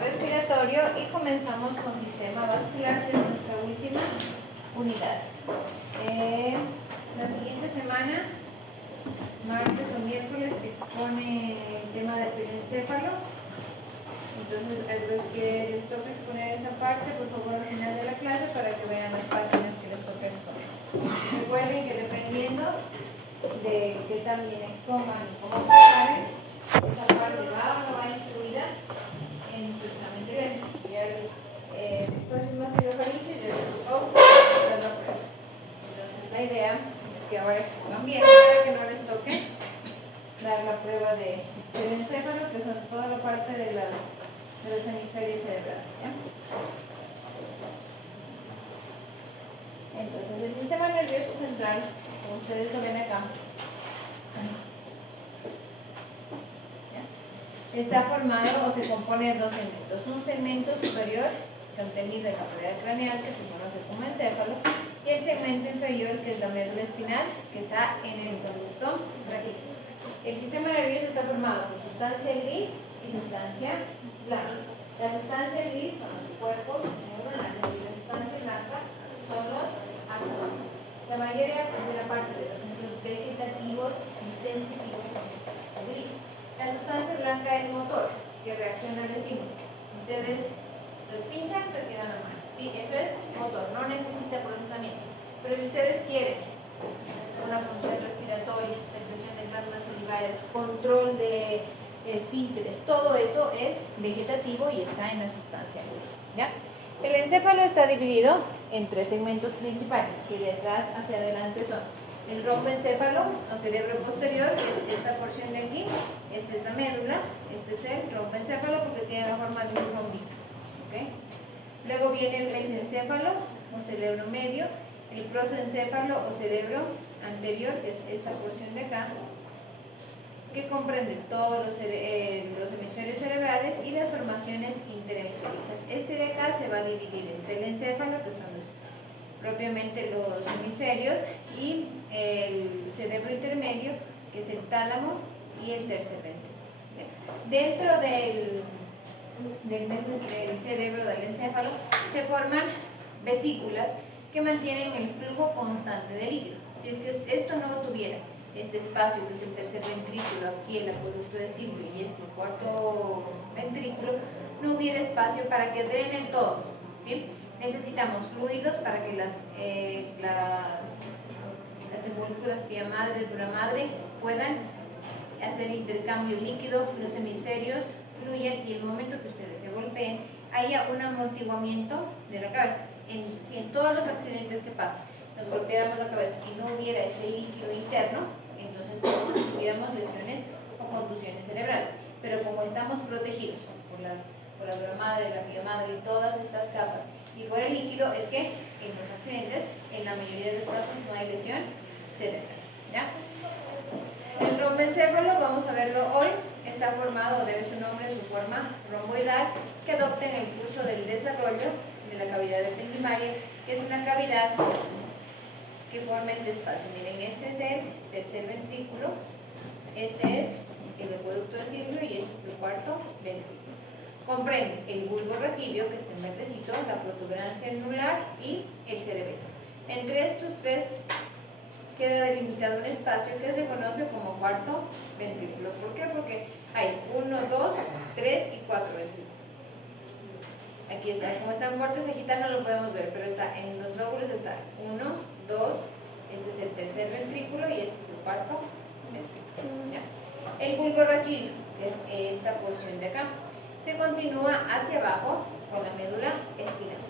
respiratorio y comenzamos con sistema vascular, que es nuestra última unidad. La siguiente semana, martes o miércoles, expone el tema del plenencéfalo. Entonces, a los que les toca exponer esa parte, por favor, al final de la clase para que vean las páginas que les toca exponer. Recuerden que dependiendo de qué también expongan y cómo preparen, esa parte va o no va incluida en su examen directo. Ya el espacio más cirofaringe y el prueba. Entonces, la idea es que ahora expongan bien para que no les toque dar la prueba de plenencéfalo, que son toda la parte de los hemisferios cerebrales. ¿Ya? Entonces, el sistema nervioso central, como ustedes lo ven acá, ¿ya?, está formado o se compone de dos segmentos. Un segmento superior, contenido en la pared craneal, que se conoce como encéfalo, y el segmento inferior, que es la médula espinal, que está en el conducto raquídeo. El sistema nervioso está formado por sustancia gris y sustancia blanca. La sustancia gris son los cuerpos neuronales y la sustancia blanca son los axones. La mayoría de la parte de los centros vegetativos y sensitivos son gris. La sustancia blanca es motor, que reacciona al estímulo. Ustedes los pinchan, retiran la mano. ¿Sí? Eso es motor, no necesita procesamiento. Pero si ustedes quieren una función respiratoria, secreción de glándulas salivarias, control de esfínteres, todo eso es vegetativo y está en la sustancia gris. ¿Ya? El encéfalo está dividido en tres segmentos principales, que de atrás hacia adelante son el romboencéfalo o cerebro posterior, que es esta porción de aquí. Esta es la médula, este es el romboencéfalo porque tiene la forma de un rombito. ¿Okay? Luego viene el mesencéfalo o cerebro medio, el prosencéfalo o cerebro anterior, que es esta porción de acá, que comprende todos los hemisferios cerebrales y las formaciones interhemisféricas. Este de acá se va a dividir en telencéfalo, que son propiamente los hemisferios, y el cerebro intermedio, que es el tálamo, y el tercer ventrículo. Dentro del cerebro del encéfalo se forman vesículas que mantienen el flujo constante de líquido. Si es que esto no tuviera este espacio, que es el tercer ventrículo, aquí el acueducto de Silvio y este cuarto ventrículo, no hubiera espacio para que drenen todo, ¿sí? Necesitamos fluidos para que las envolturas pía madre, dura madre puedan hacer intercambio líquido, los hemisferios fluyen y el momento que ustedes se golpeen haya un amortiguamiento de la cabeza. Si en todos los accidentes que pasan nos golpeáramos la cabeza y no hubiera ese líquido interno, entonces tuviéramos lesiones o contusiones cerebrales. Pero como estamos protegidos por la dura madre, la pía madre y todas estas capas y por el líquido, es que en los accidentes, en la mayoría de los casos, no hay lesión cerebral. ¿Ya? El romboencéfalo, vamos a verlo hoy, está formado, debe su nombre, su forma romboidal, que adopta en el curso del desarrollo de la cavidad ependimaria, que es una cavidad que forma este espacio. Miren, este es el tercer ventrículo, este es el acueducto de Silvio y este es el cuarto ventrículo. Comprende el bulbo raquídeo, que está en verdecito, la protuberancia anular y el cerebelo. Entre estos tres queda delimitado un espacio que se conoce como cuarto ventrículo. ¿Por qué? Porque hay 1, 2, 3 y 4 ventrículos. Aquí está, como está en corte sagital no lo podemos ver, pero está en los lóbulos, está 1, 2, este es el tercer ventrículo y este es el cuarto ventrículo. ¿Ya? El bulbo raquídeo, que es esta porción de acá, se continúa hacia abajo con la médula espinal.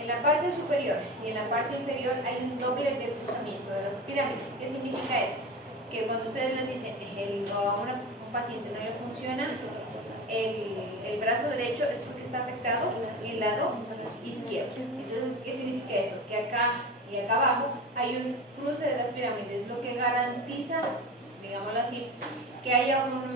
En la parte superior y en la parte inferior hay un doble cruzamiento de las pirámides. ¿Qué significa eso? Que cuando ustedes les dicen a un paciente no le funciona el brazo derecho, es porque está afectado el lado izquierdo. Entonces, ¿qué significa esto? Que acá y acá abajo hay un cruce de las pirámides, lo que garantiza, digámoslo así, que haya una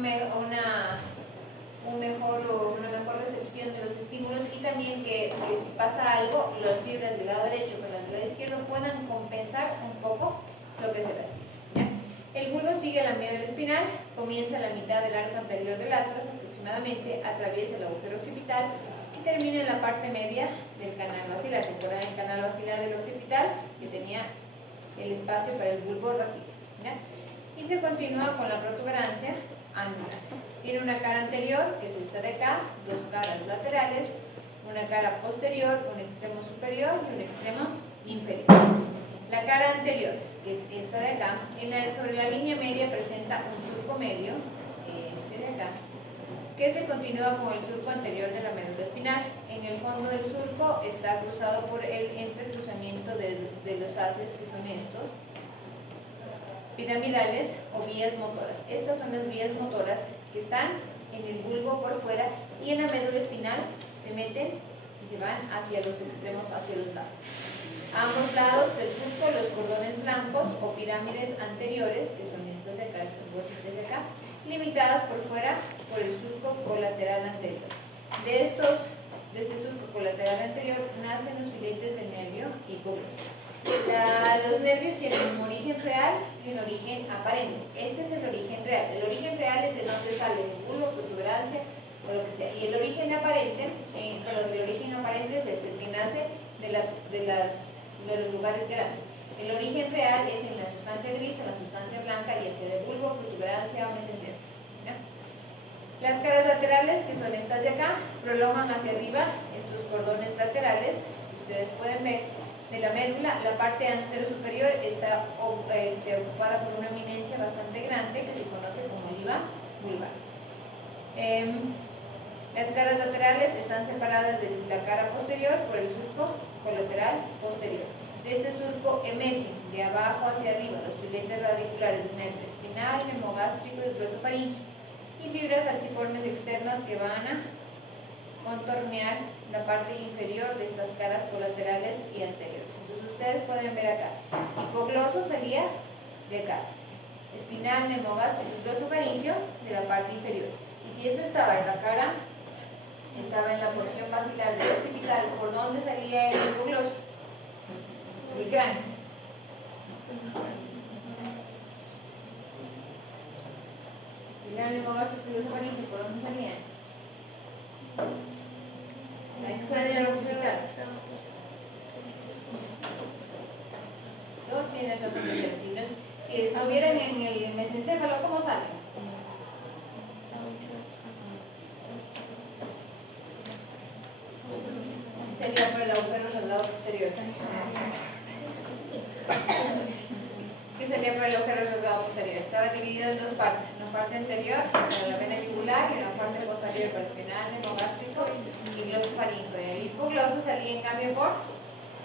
mejor recepción de los estímulos y también que si pasa algo, las fibras del lado derecho con las del lado izquierdo puedan compensar un poco lo que se lastima. ¿Ya? El bulbo sigue la médula espinal, comienza a la mitad del arco anterior del atlas, aproximadamente aproximadamente, atraviesa el agujero occipital y termina en la parte media del canal basilar. ¿Recuerdan el canal basilar del occipital? Que tenía el espacio para el bulbo raquídeo, ¿ya? Y se continúa con la protuberancia anular. Tiene una cara anterior, que es esta de acá, dos caras laterales, una cara posterior, un extremo superior y un extremo inferior. La cara anterior, que es esta de acá, sobre la línea media presenta un surco medio, este de acá, que se continúa con el surco anterior de la médula espinal. En el fondo del surco está cruzado por el entrecruzamiento de los haces, que son estos, piramidales o vías motoras. Estas son las vías motoras que están en el bulbo por fuera y en la médula espinal se meten y se van hacia los extremos, hacia los lados. A ambos lados del surco, los cordones blancos o pirámides anteriores, que son estos de acá, estos vórtices de acá, limitadas por fuera por el surco colateral anterior. De este surco colateral anterior nacen los filetes de nervio hipogloso. Los nervios tienen un origen real y un origen aparente. Este es el origen real. El origen real es de donde sale el bulbo, protuberancia o lo que sea. Y el origen aparente, el origen aparente es este, el que nace de los lugares grandes. El origen real es en la sustancia gris o en la sustancia blanca y es el bulbo, protuberancia o mesencéfalo. Las caras laterales, que son estas de acá, prolongan hacia arriba estos cordones laterales. Ustedes pueden ver de la médula, la parte antero superior está ocupada por una eminencia bastante grande que se conoce como oliva vulvar. Las caras laterales están separadas de la cara posterior por el surco colateral posterior. De este surco emergen de abajo hacia arriba los filetes radiculares del nervio espinal, nemogástrico y glosofaringeo y fibras arciformes externas que van a contornear la parte inferior de estas caras colaterales y anteriores. Entonces ustedes pueden ver acá, hipogloso salía de acá, espinal, nemogástrico y glosofaringeo de la parte inferior. Y si eso estaba en la cara, estaba en la porción basilar del occipital, ¿por dónde salía el hipogloso? El cráneo. Espinal, nemogástrico y glosofaringeo, ¿por dónde salían? La extraña del occipital. Todos tienen esas soluciones. Si estuvieran en el mesencéfalo, ¿cómo salen? Sería por el agujero rasgado posterior. ¿Qué salía por el agujero rasgado posterior? Estaba dividido en dos partes. Una parte anterior para la vena yugular y una parte posterior para el espinal, nemogástrico y glosofaringeo. El hipogloso salía en cambio por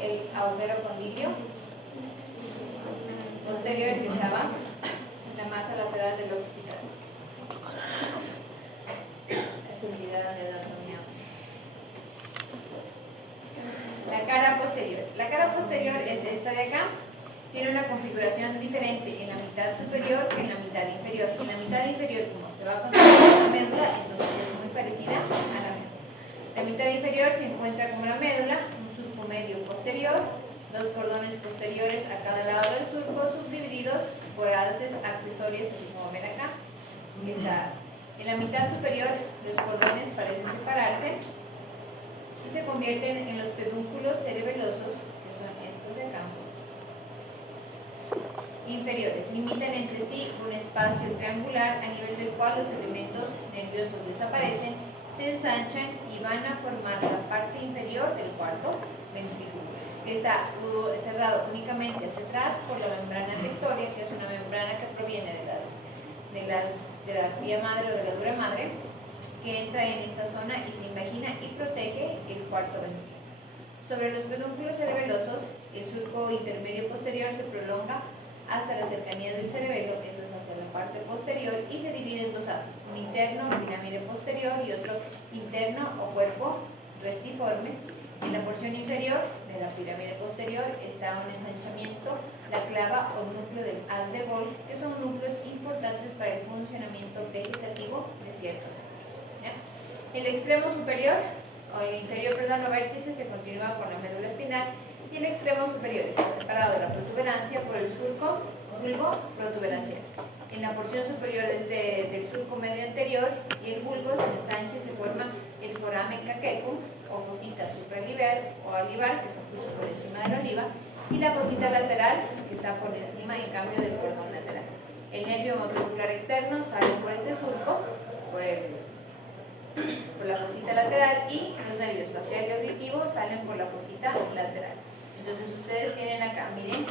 el agujero condilio posterior, que estaba en la masa lateral del occipital. Es unidad de anatomía. La cara posterior. La cara posterior es esta de acá. Tiene una configuración diferente en la mitad superior que en la mitad inferior. En la mitad inferior, como se va a construir la médula, entonces es muy parecida a la médula. La mitad inferior se encuentra como la médula, un surco medio posterior, dos cordones posteriores a cada lado del surco, subdivididos por haces accesorios, así como ven acá. En la mitad superior, los cordones parecen separarse y se convierten en los pedúnculos cerebelosos, que son estos de acá. Inferiores, limitan entre sí un espacio triangular a nivel del cual los elementos nerviosos desaparecen, se ensanchan y van a formar la parte inferior del cuarto ventrículo, que está cerrado únicamente hacia atrás por la membrana rectoria, que es una membrana que proviene de la vía madre o de la dura madre, que entra en esta zona y se invagina y protege el cuarto ventrículo. Sobre los pedúnculos cerebelosos, el surco intermedio posterior se prolonga hasta las cercanías del cerebelo, eso es hacia la parte posterior, y se divide en dos haces, un interno, pirámide posterior, y otro interno o cuerpo restiforme. En la porción inferior de la pirámide posterior está un ensanchamiento, la clava o núcleo del haz de Golgi, que son núcleos importantes para el funcionamiento vegetativo de ciertos órganos, ¿ya? El extremo superior, o el inferior, perdón, o vértice, se continúa con la médula espinal, y el extremo superior está separado de la protuberancia por el surco bulbo protuberancial. En la porción superior del surco medio anterior y el bulbo se ensancha y se forma el foramen caquecum o fosita supraolivar o olivar, que está justo por encima de la oliva, y la fosita lateral, que está por encima en cambio del cordón lateral. El nervio motor externo sale por este surco, por la fosita lateral, y los nervios facial y auditivo salen por la fosita lateral. Entonces ustedes tienen acá, miren,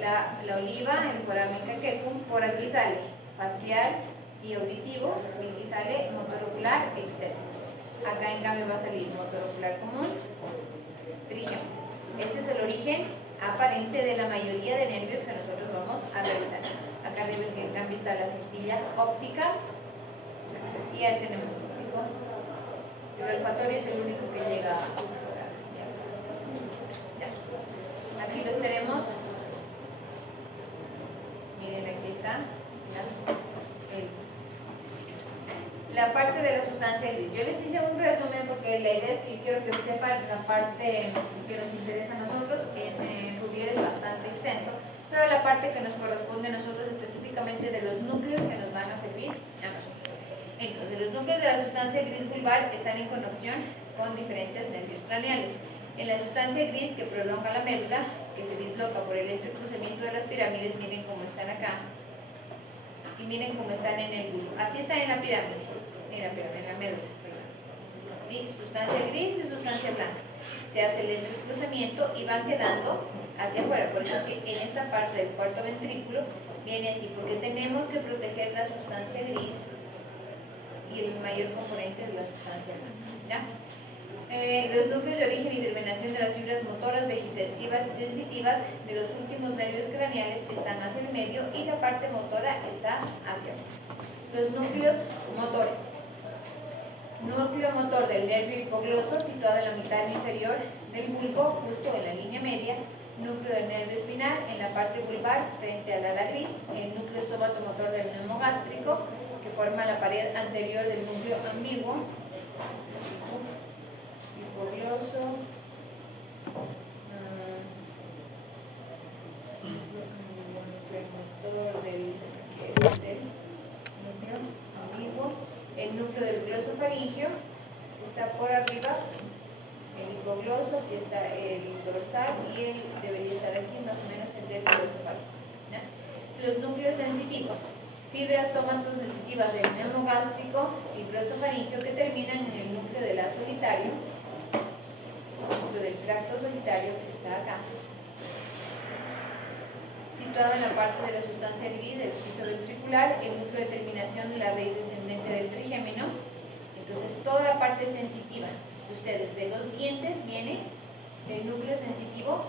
la oliva, el foramen caquecum, por aquí sale facial y auditivo, y aquí sale motor ocular externo. Acá en cambio va a salir motor ocular común, trigémino. Este es el origen aparente de la mayoría de nervios que nosotros vamos a revisar. Acá arriba en cambio está la cestilla óptica y ya tenemos el óptico. El olfatorio es el único que llega a aquí los tenemos. Miren, aquí está la parte de la sustancia gris. Yo les hice un resumen porque la idea es que quiero que sepan la parte que nos interesa a nosotros. En Rubier es bastante extenso, pero la parte que nos corresponde a nosotros específicamente de los núcleos que nos van a servir a nosotros. Entonces, los núcleos de la sustancia gris vulvar están en conexión con diferentes nervios craneales. En la sustancia gris que prolonga la médula, que se disloca por el entrecruzamiento de las pirámides, miren cómo están acá y miren cómo están en el bulbo. Así está en la pirámide, en la médula, perdón. ¿Sí? Sustancia gris y sustancia blanca. Se hace el entrecruzamiento y van quedando hacia afuera. Por eso es que en esta parte del cuarto ventrículo viene así, porque tenemos que proteger la sustancia gris y el mayor componente de la sustancia blanca. ¿Ya? Los núcleos de origen y terminación de las fibras motoras, vegetativas y sensitivas de los últimos nervios craneales están hacia el medio y la parte motora está hacia abajo. Los núcleos motores. Núcleo motor del nervio hipogloso, situado en la mitad inferior del bulbo, justo en la línea media. Núcleo del nervio espinal en la parte vulvar, frente al ala gris. El núcleo somatomotor del neumogástrico, que forma la pared anterior del núcleo ambiguo. Hipogloso, motor del que es el núcleo ambiguo, el núcleo del glosofaringio que está por arriba, el hipogloso, que está el dorsal, y el debería estar aquí más o menos el del glosofaringio. Los núcleos sensitivos, fibras somatosensitivas del neumogástrico y glosofaringio que terminan en el núcleo del A solitario, del tracto solitario que está acá, situado en la parte de la sustancia gris del piso ventricular, el núcleo de terminación de la raíz descendente del trigémino. Entonces toda la parte sensitiva de ustedes de los dientes viene del núcleo sensitivo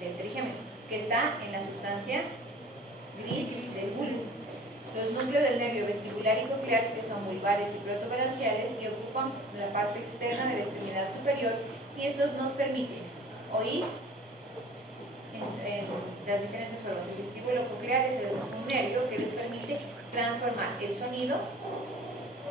del trigémino, que está en la sustancia gris del bulbo. Los núcleos del nervio vestibular y coclear, que son vulvares y protuberanciales y ocupan la parte externa de la extremidad superior, y estos nos permiten oír en las diferentes formas. El vestíbulo coclear es un nervio que les permite transformar el sonido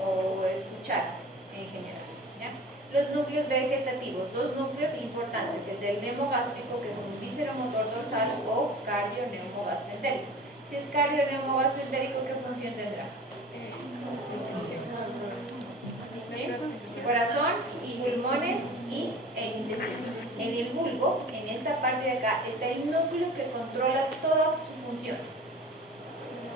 o escuchar en general. ¿Ya? Los núcleos vegetativos, dos núcleos importantes, el del neumogástrico, que es un vísceromotor dorsal, o cardio-neumogastroentérico. Si es cardio-neumogastroentérico, ¿qué función tendrá? Corazón, pulmones y el intestino. En el bulbo, en esta parte de acá, está el núcleo que controla toda su función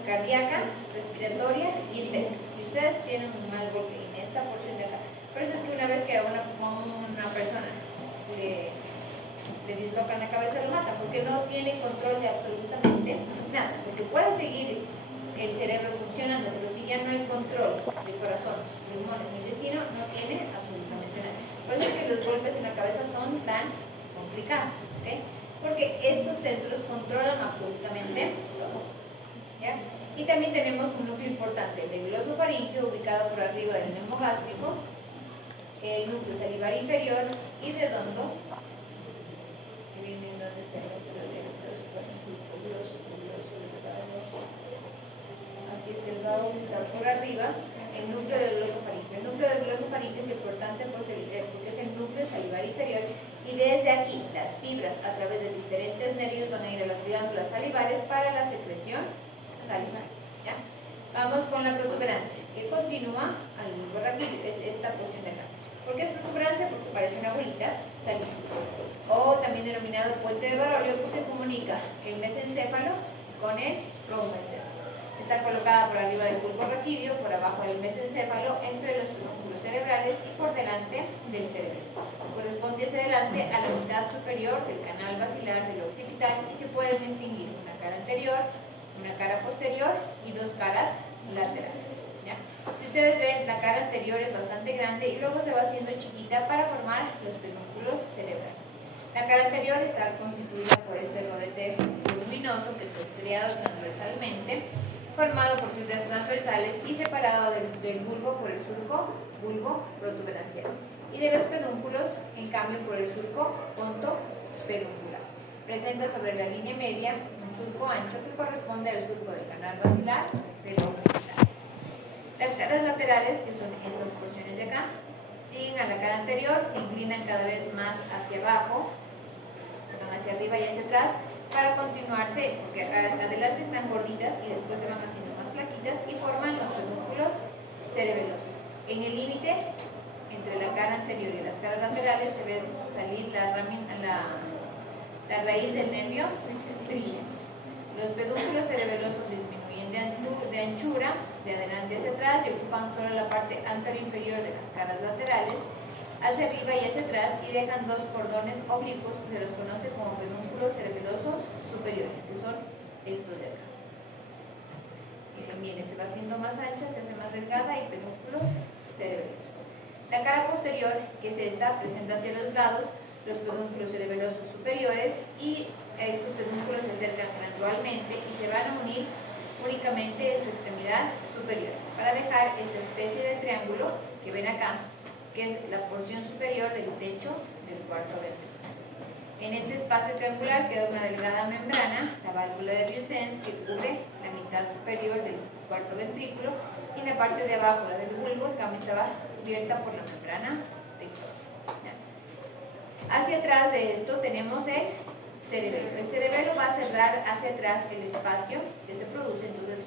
cardíaca, respiratoria y entérica. Si ustedes tienen un mal golpe en esta porción de acá, por eso es que una vez que a una persona le dislocan la cabeza, lo mata, porque no tiene control de absolutamente nada, porque puede seguir el cerebro funcionando, pero si ya no hay control del corazón, pulmones, intestino, no tiene absolutamente nada. Por eso es que los golpes en la cabeza son tan complicados, ¿okay? Porque estos centros controlan absolutamente todo, ¿ya? Y también tenemos un núcleo importante, el de glosofaringio, ubicado por arriba del neumogástrico, el núcleo salivar inferior y redondo, que viene en donde está el núcleo del glosofaringio. Aquí está el vago que está por arriba, el núcleo del glosofaringio. El núcleo del glosofaringio es importante porque es el núcleo salivar inferior, y desde aquí las fibras a través de diferentes nervios van a ir a las glándulas salivares para la secreción sale. ¿Ya? Vamos con la protuberancia, que continúa al bulbo raquídeo, es esta porción de acá. ¿Por qué es protuberancia? Porque parece una bolita salida. O también denominado puente de Barolio, porque comunica el mesencéfalo con el promencéfalo. Está colocada por arriba del bulbo raquídeo, por abajo del mesencéfalo, entre los pedúnculos cerebrales y por delante del cerebro. Corresponde hacia adelante a la mitad superior del canal basilar del occipital y se pueden distinguir una cara anterior, una cara posterior y dos caras laterales. ¿Ya? Si ustedes ven, la cara anterior es bastante grande y luego se va haciendo chiquita para formar los pedúnculos cerebrales. La cara anterior está constituida por este rodete voluminoso que está estriado transversalmente, formado por fibras transversales y separado del bulbo por el surco bulbo protuberancial, y de los pedúnculos, en cambio, por el surco ponto-peduncular. Presenta sobre la línea media un surco ancho que corresponde al surco del canal basilar del occipital. Las caras laterales, que son estas porciones de acá, siguen a la cara anterior, se inclinan cada vez más hacia abajo, hacia arriba y hacia atrás, para continuarse, porque adelante están gorditas y después se van haciendo más flaquitas y forman los pedúnculos cerebelosos. En el límite entre la cara anterior y las caras laterales se ve salir la raíz del nervio trígeno. Los pedúnculos cerebelosos disminuyen de anchura de adelante hacia atrás y ocupan solo la parte anterior-inferior de las caras laterales, hacia arriba y hacia atrás, y dejan dos cordones oblicuos que se los conoce como pedúnculos cerebelosos superiores, que son estos de acá. Miren, se va haciendo más ancha, se hace más delgada, y pedúnculos cerebelosos. La cara posterior, que es esta, presenta hacia los lados los pedúnculos cerebelosos superiores, y estos pedúnculos se acercan gradualmente y se van a unir únicamente en su extremidad superior, para dejar esta especie de triángulo que ven acá, que es la porción superior del techo del cuarto ventrículo. En este espacio triangular queda una delgada membrana, la válvula de Vieussens, que cubre la mitad superior del cuarto ventrículo, y en la parte de abajo, la del bulbo, en cambio estaba cubierta por la membrana sector. Hacia atrás de esto tenemos el cerebelo. El cerebelo va a cerrar hacia atrás el espacio que se produce, entonces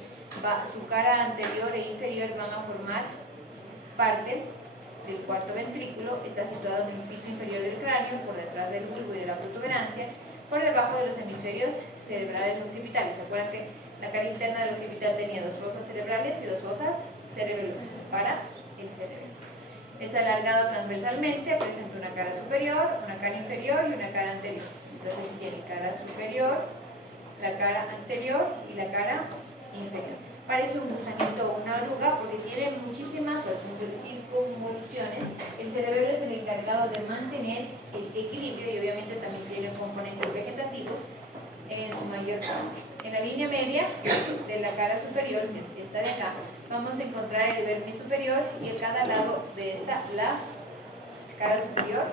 su cara anterior e inferior van a formar parte del cuarto ventrículo. Está situado en el piso inferior del cráneo, por detrás del bulbo y de la protuberancia, por debajo de los hemisferios cerebrales occipitales. ¿Se acuerdan que la cara interna del occipital tenía dos fosas cerebrales y dos fosas cerebelosas para el cerebro? Es alargado transversalmente, presenta una cara superior, una cara inferior y una cara anterior. Entonces tiene cara superior, la cara anterior y la cara inferior. Parece un gusanito o una oruga porque tiene muchísimas circunvoluciones. El cerebelo es el encargado de mantener el equilibrio y obviamente también tiene componentes vegetativos en su mayor parte. En la línea media de la cara superior, que es esta de acá, vamos a encontrar el vermis superior, y a cada lado de esta, la cara superior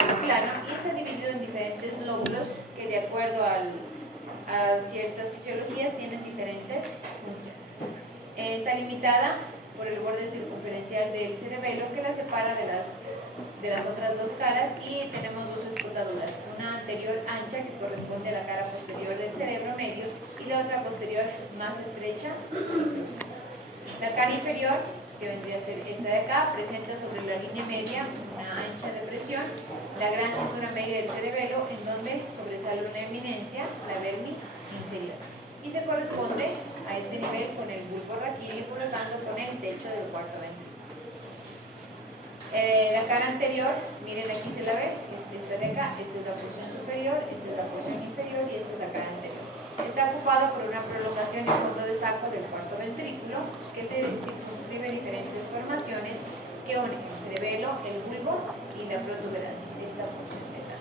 es plano y está dividido en diferentes lóbulos que, de acuerdo a ciertas fisiologías, tienen diferentes funciones. Está limitada por el borde circunferencial del cerebelo, que la separa de las otras dos caras, y tenemos dos escotaduras, una anterior ancha que corresponde a la cara posterior del cerebro medio y la otra posterior más estrecha. La cara inferior, que vendría a ser esta de acá, presenta sobre la línea media una ancha depresión, la gran cisura media del cerebelo, en donde sobresale una eminencia, la vermis inferior, y se corresponde a este nivel con el bulbo raquídeo y por lo tanto con el techo del cuarto ventrículo. La cara anterior, miren, aquí se la ve, esta de acá, esta es la porción superior, esta es la porción inferior y esta es la cara anterior. Está ocupado por una prolongación en fondo de saco del cuarto ventrículo, que se circunscribe en diferentes formaciones que unen el cerebelo, el bulbo y la protuberancia, esta porción de acá.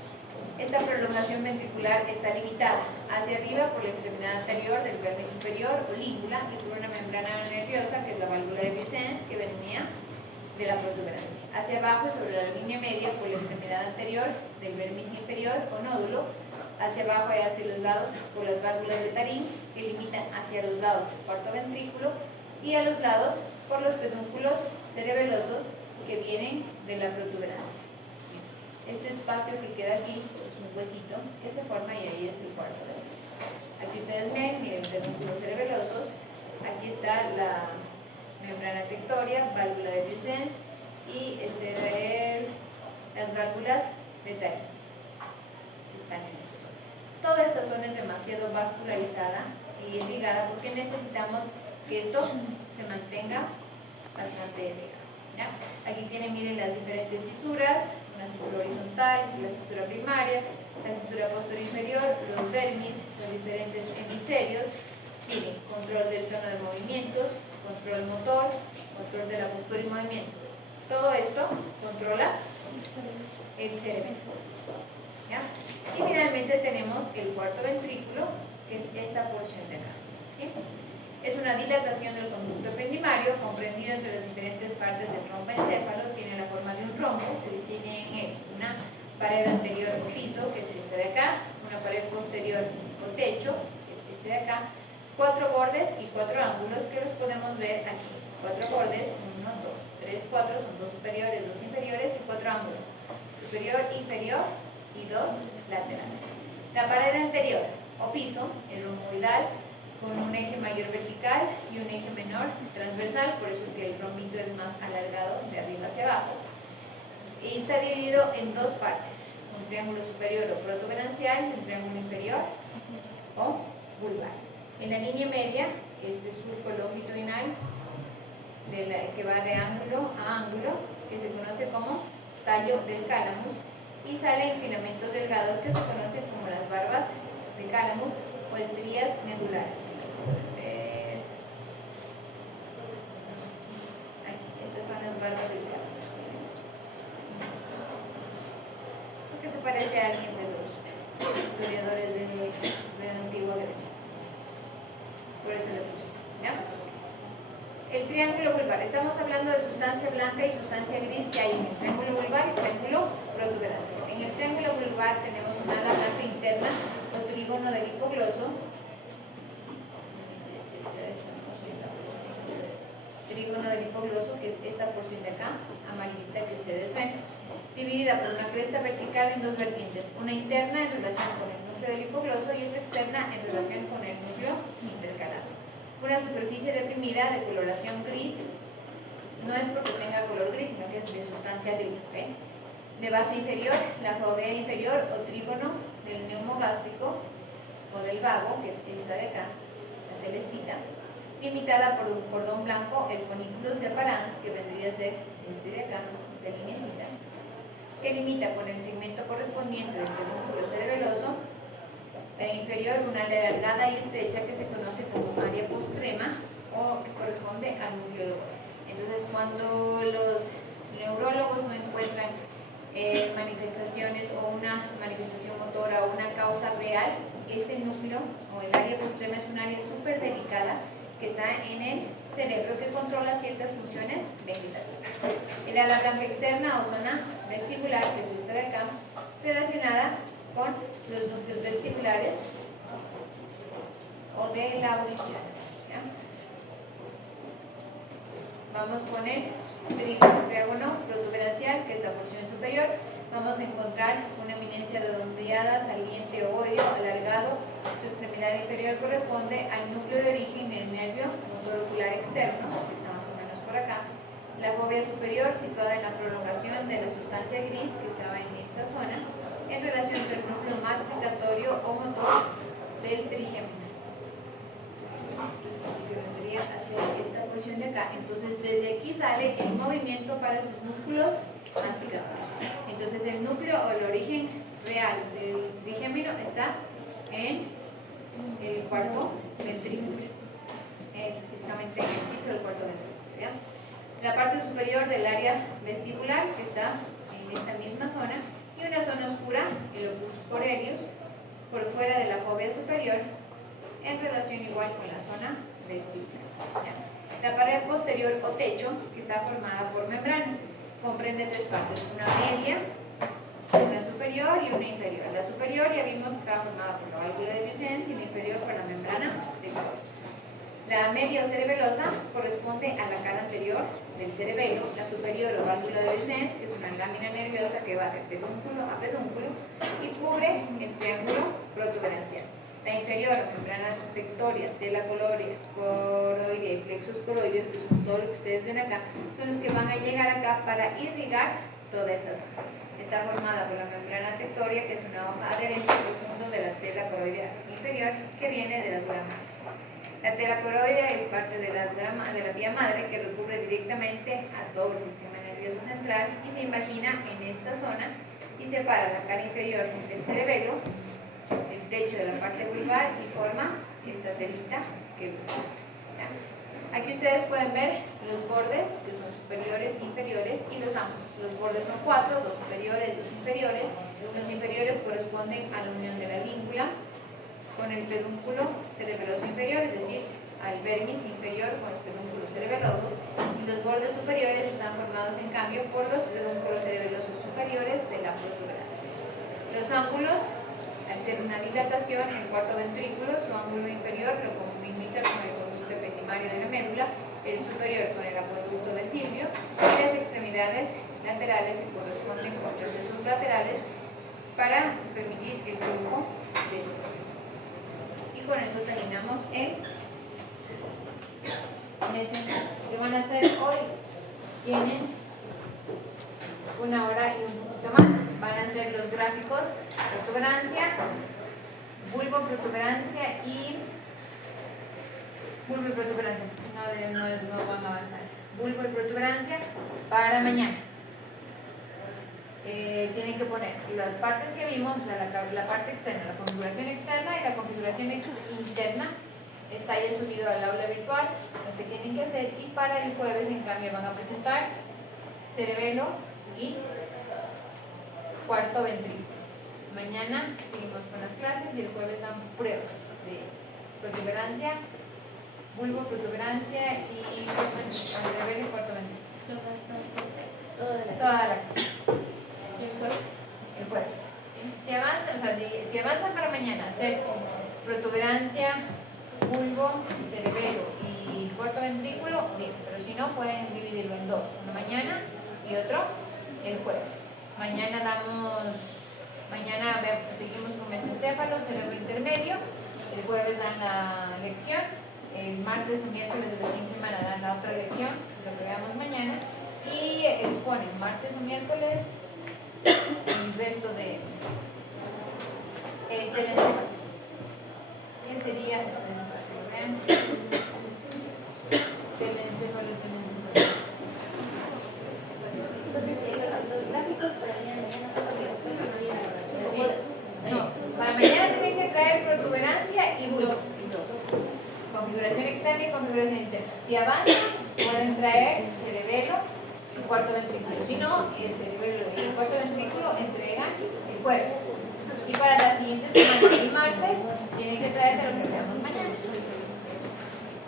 Esta prolongación ventricular está limitada hacia arriba por la extremidad anterior del vermis superior o lígula y por una membrana nerviosa, que es la válvula de Vieussens, que venía de la protuberancia. Hacia abajo, sobre la línea media, por la extremidad anterior del vermis inferior o nódulo. Hacia abajo y hacia los lados por las válvulas de Tarín, que limitan hacia los lados del cuarto ventrículo, y a los lados por los pedúnculos cerebelosos que vienen de la protuberancia. Este espacio que queda aquí es un huequito que se forma y ahí es el cuarto ventrículo. Aquí ustedes ven, miren, pedúnculos cerebelosos, Aquí está la membrana tectoria, válvula de Vieussens y las válvulas de Taylor que están en esta zona. Toda esta zona es demasiado vascularizada y ligada porque necesitamos que esto se mantenga bastante ligado, ¿ya? Aquí tienen, miren, las diferentes cisuras, una cisura horizontal, la cisura primaria, la cisura posterior inferior, los vernis, los diferentes hemisferios. Miren, control del tono de movimientos, control motor, control de la postura y movimiento. Todo esto controla el cerebro, ¿ya? Y finalmente tenemos el cuarto ventrículo, que es esta porción de acá, ¿sí? Es una dilatación del conducto ependimario comprendido entre las diferentes partes del tromboencéfalo. Tiene la forma de un rombo, se distingue en él una pared anterior o piso, que es este de acá, una pared posterior o techo, que es este de acá, 4 bordes y 4 ángulos que los podemos ver aquí. 4 bordes, 1, 2, 3, 4, son 2 superiores, 2 inferiores y 4 ángulos. Superior, inferior y 2 laterales. La pared anterior o piso es romboidal con un eje mayor vertical y un eje menor transversal, por eso es que el rombito es más alargado de arriba hacia abajo. Y está dividido en 2 partes, un triángulo superior o protuberancial y un triángulo inferior o vulvar. En la línea media, este surco longitudinal que va de ángulo a ángulo, que se conoce como tallo del cálamus, y salen filamentos delgados que se conocen como las barbas de cálamus o estrías medulares. Aquí, estas son las barbas del cálamus. Porque se parece a alguien de los historiadores de la antigua Grecia. Por eso le puse, ¿ya? El triángulo vulvar. Estamos hablando de sustancia blanca y sustancia gris que hay en el triángulo vulvar y triángulo protuberancial. En el triángulo vulvar tenemos una ala blanca interna o trígono del hipogloso. Trígono del hipogloso, que es esta porción de acá, amarillita que ustedes ven, dividida por una cresta vertical en 2 vertientes, una interna en relación con el núcleo del hipogloso y otra externa en relación con el núcleo intercalado. Una superficie deprimida de coloración gris, no es porque tenga color gris, sino que es de sustancia gris, ¿okay? De base inferior, la fovea inferior o trígono del neumo gástrico o del vago, que es esta de acá, la celestita, limitada por un cordón blanco, el fonículo separans, que vendría a ser este de acá, esta lineecita, que limita con el segmento correspondiente del pedúnculo cerebeloso. Inferior, una área alargada y estrecha que se conoce como área postrema o que corresponde al núcleo de Golgi. Entonces, cuando los neurólogos no encuentran manifestaciones o una manifestación motora o una causa real, este núcleo o el área postrema es un área súper delicada que está en el cerebro que controla ciertas funciones vegetativas. El ala blanca externa o zona vestibular, que es esta de acá, relacionada con los núcleos vestibulares o de la audición, ¿ya? Vamos con el trígono protuberancial, que es la porción superior. Vamos a encontrar una eminencia redondeada, saliente, ovoide, alargado. Su extremidad inferior corresponde al núcleo de origen del nervio motor ocular externo, que está más o menos por acá. La fovea superior, situada en la prolongación de la sustancia gris, que estaba en esta zona, en relación con el núcleo maxilatorio o motor del trigémino, que vendría a ser esta porción de acá. Entonces, desde aquí sale el movimiento para sus músculos masticatorios. Entonces, el núcleo o el origen real del trigémino está en el cuarto ventrículo, específicamente en el piso del cuarto ventrículo, ¿ya? La parte superior del área vestibular, que está en esta misma zona, y una zona oscura, el opus coreus, por fuera de la fovea superior, en relación igual con la zona vestibular, ¿ya? La pared posterior o techo, que está formada por membranas, comprende 3 partes, una media, una superior y una inferior. La superior ya vimos que estaba formada por la válvula de Vieussens y la inferior por la membrana tectórica. La media o cerebelosa corresponde a la cara anterior del cerebelo, la superior o válvula de Vieussens, que es una lámina nerviosa que va de pedúnculo a pedúnculo y cubre el triángulo protuberancial. La inferior, membrana tectoria, tela coroidea y plexos coroideos, que son todo lo que ustedes ven acá, son los que van a llegar acá para irrigar toda esta zona. Está formada por la membrana tectoria, que es una hoja adherente profundo de la tela coroidea inferior, que viene de la dura madre. La tela coroidea es parte de la vía madre que recubre directamente a todo el sistema nervioso central y se imagina en esta zona y separa la cara inferior del cerebelo, el techo de la parte vulvar, y forma esta telita que los ¿ya? Aquí ustedes pueden ver los bordes, que son superiores, inferiores, y los ángulos. Los bordes son 4, 2 superiores, 2 inferiores. Los inferiores corresponden a la unión de la língula con el pedúnculo cerebeloso inferior, es decir, al vermis inferior con los pedúnculos cerebelosos, y los bordes superiores están formados en cambio por los pedúnculos cerebelosos superiores de la protuberancia. Los ángulos, al ser una dilatación, el cuarto ventrículo, su ángulo inferior lo comunica con el conducto ependimario de la médula, el superior con el acueducto de Silvio, y las extremidades laterales se corresponden con procesos laterales para permitir el flujo del cuerpo. Y con eso terminamos el que van a hacer hoy. Tienen 1 hora y un poquito más. Van a hacer los gráficos, protuberancia, bulbo, protuberancia y bulbo y protuberancia. No van a avanzar. Bulbo y protuberancia para mañana. Tienen que poner las partes que vimos, la parte externa, la configuración externa y la configuración interna. Está ya subido al aula virtual, lo que tienen que hacer, y para el jueves en cambio van a presentar cerebelo y cuarto ventrículo. Mañana seguimos con las clases y el jueves dan pruebas de protuberancia, bulbo, protuberancia y cerebelo y cuarto ventrículo. Toda la clase. El jueves. Si avanzan para mañana, hacer protuberancia, bulbo, cerebelo y cuarto ventrículo, bien, pero si no, pueden dividirlo en 2, uno mañana y otro el jueves. Mañana seguimos con mesencéfalo, cerebro intermedio, el jueves dan la lección, el martes o miércoles de la fin de semana dan la otra lección, lo que veamos mañana, y exponen martes o miércoles el resto de telencéfalo. ¿Qué sería? Telencéfalo. Los gráficos para mañana No, para mañana tienen que traer protuberancia y bulbo. Configuración externa y configuración interna. Si avanzan, pueden traer cerebelo y cuarto ventrículo. Si no, el cerebelo y el cuarto ventrículo entregan el jueves. Y para la siguiente semana, el martes, tienen que traer de lo que veamos mañana.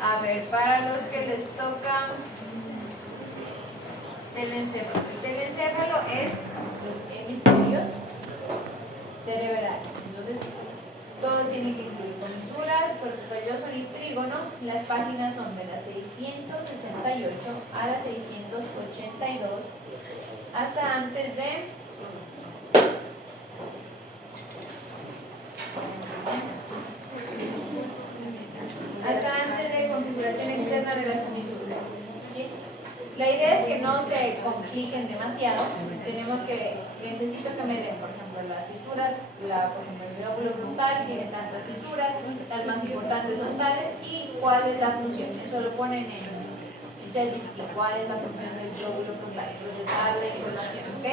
A ver, para los que les toca telencéfalo. El telencéfalo es los hemisferios cerebrales. Entonces, todo tiene que incluir comisuras, cuerpo calloso y trígono. Las páginas son de las 668 a las 682 hasta antes de configuración externa de las comisuras. ¿Sí? La idea es que no se compliquen demasiado. Necesito que me den, por ejemplo, las cisuras, por ejemplo, el glóbulo frontal tiene tantas cisuras, las más importantes son tales, y cuál es la función. Eso lo ponen en ChatGPT, cuál es la función del glóbulo frontal, procesar la información, ¿ok?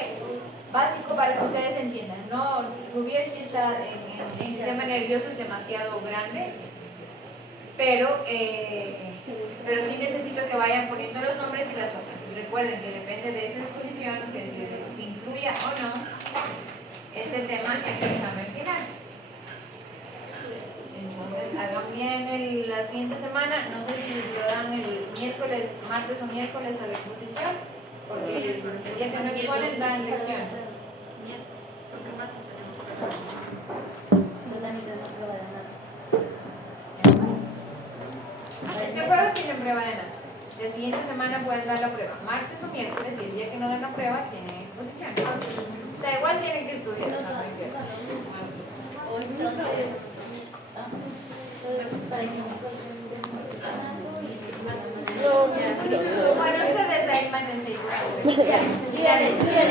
Básico para que ustedes entiendan. No, Rubier sí está en el sistema nervioso, es demasiado grande, pero sí necesito que vayan poniendo los nombres y las hojas. Recuerden que depende de esta exposición, que si incluya o no este tema en el examen final. Entonces, hagan bien la siguiente semana. No sé si lo dan el miércoles, martes o miércoles a la exposición, porque el día que no exponen dan lección. Este jueves tienen prueba de nada. La siguiente semana pueden dar la prueba, martes o miércoles, y el día que no den la prueba tienen exposición. O sea, igual tienen que estudiar. Entonces, para que me encuentren Bueno, ustedes ahí mándense igual. Ya, ya, ya.